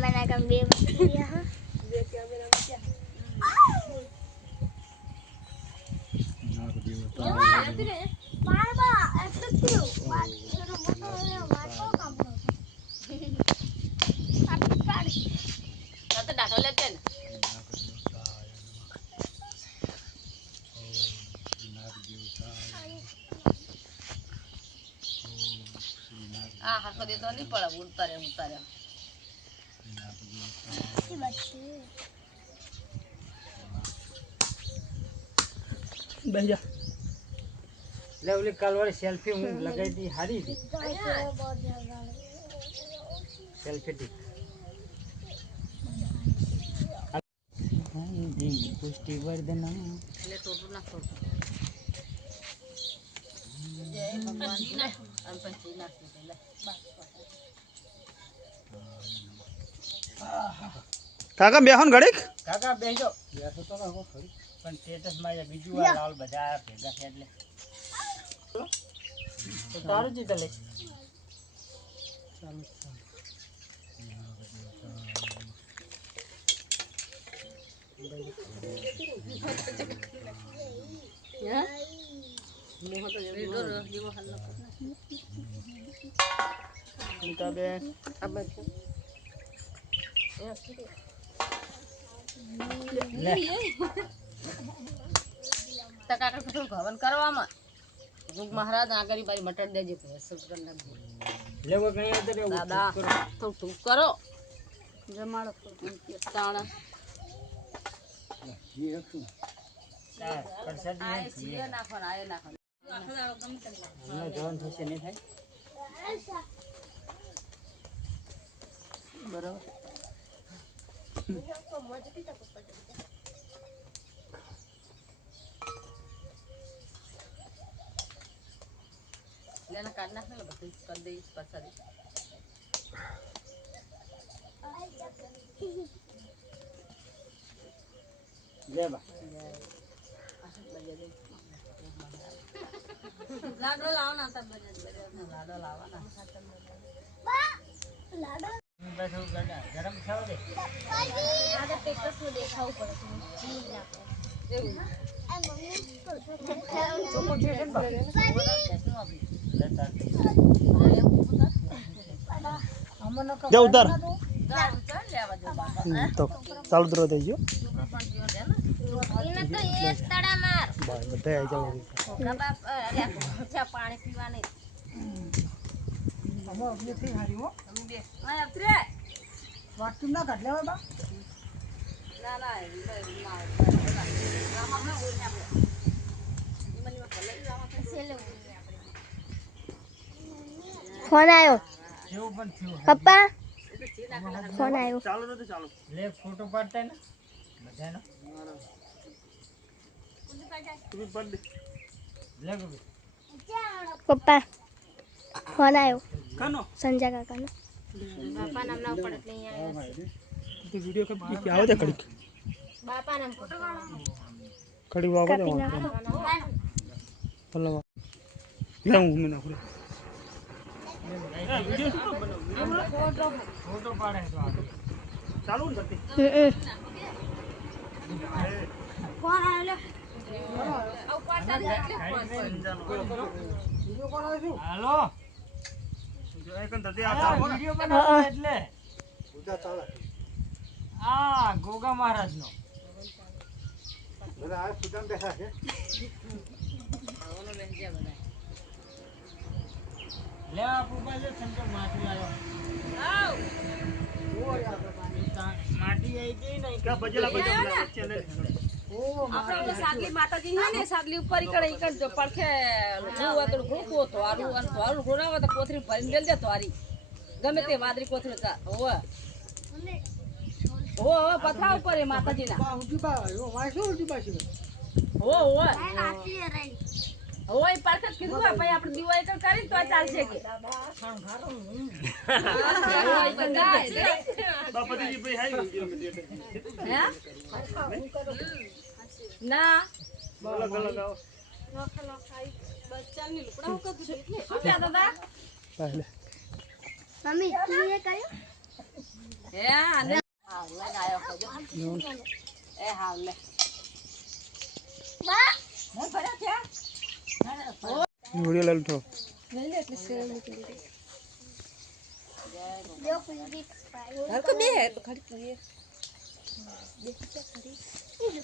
camera का बे यहां बे camera में क्या नाक दियो तो मार बा ऐसे क्यों मार को काम તો ડાઢો લેજે ને આ હરખો દે તો નહીં પડે ઉતારે બેસ જા ले ओली कल वाली सेल्फी हूं लगाई थी हारी थी सेल्फी थी दी पुष्टि वर्धन એટલે ટોટું નાખો જય ભગવાનજી ના આમ પંચી નાખી એટલે કાકા બેહોન ઘડીક કાકા બેજો બેસો તો રહો ખરી પણ સ્ટેટસ માં બીજું વાર લાલ બધા ભેગા છે એટલે તો તારું જીત લે ચાલો હે મોહ તો રીડો દીવો હલ્લો નીતા બે અબે લે તકાકા કશું ભવન કરવામાં રૂગ મહારાજ આગળી બારી મટડ દેજે ભેસું કર નાખજો લેવો ગણે તો દાદા થોડું કરો જમાડો તાણા જી રખું કરસાદી આય સીએ નાખો આય નાખો મને જવાન થશે નહીં થાય બરાબર લેના કાઢ નાખ ને બધું કરી દઈશ પછાડી લે બા લાડો લાવના હતા લાડો લાવવાના लाडो બસ હું ગરમ ખાવ દે आगे पेपर्स में देखा ऊपर એવું ચોકો છે ને બા બેસનું આપી લે તાર જા ઉતાર ગાડ ચાલ લેવા જો બાપા તો ચાલુ દરો દેજો પણ જીવો દે ને इन्हें तो ये तड़ा मार બાય બધા આવી જાવ છોકરા બાપ અલ્યા પાણી પીવાની અમે અમને થી હારી હો તમે બે આ અતરે વાટતું ના કાઢ લેવા બા ના ના ના હમણાં બોલને આપણે મને કલર લાવવા से फोन आयो જેવું પણ થયું पापा એ તો જે નાખેલા फोन आयो ચાલુ તો ચાલુ લે ફોટો પાડતા ને બધાનો તમે પડ દે લે ગો पापा फोन आयो કાનો संजय काका नो બાપા નામ ના પડત નહીં આયા તો વિડિયો કે આવે છે ઘડીક બાપા નામ ફોટો ઘડીક વાગો દે ભલે લે હું મે નાખું ફોટો પાડે તો આ ચાલુ ને કરતી फोन आयो ले આવ પાડતા દે એટલે હાલો જો એકન ધરતી આ આ વિડિયો બનાવો એટલે ઉધા ચાલે આ ગોગા મહારાજ નો બધા આ સુદામ બેઠા છે આવનો બેંજ્યા બધા લે આપું બાજુ શંકર માટી લાવ્યો આવ માટી આવી ગઈ ને કા બજેલા બજેલા વચ્ચે લે આપણે તો સાગલી માતાજી હે ને સાગલી ઉપર ઈકડે ઈકડ જો પડખે હું આગળ ઘોકો તો આરું અને થોડું ઘોરાવે તો કોથરી ભરીને દેલ દે તોરી ગમે તે વાદરી કોથરી તા હોવે હો પથરા ઉપર એ માતાજીના ઉડી બા વાય શું ઉડી બા છે હો હો नाची रही હો એ પડખે કીધું આ ભાઈ આપણે દીવા ઈકડ કરીને તો ચાલશે કે બાપતિજી ભાઈ હાઈ ગયો મે દે હે ના અલગ અલગ આવો બચ્ચાની લુકડા ઉકતું છે એટલે શું છે દાદા પહેલે मम्मी तू ये करियो હે આને હા લઈને આયો ખજો એ હા લે બા હું ભર્યા થયા વિડિયો લાલ તો લઈ લે એટલે સેવ મૂકી દે જો પૂરી પાયો હરકો બે હે તો ખડી તું એ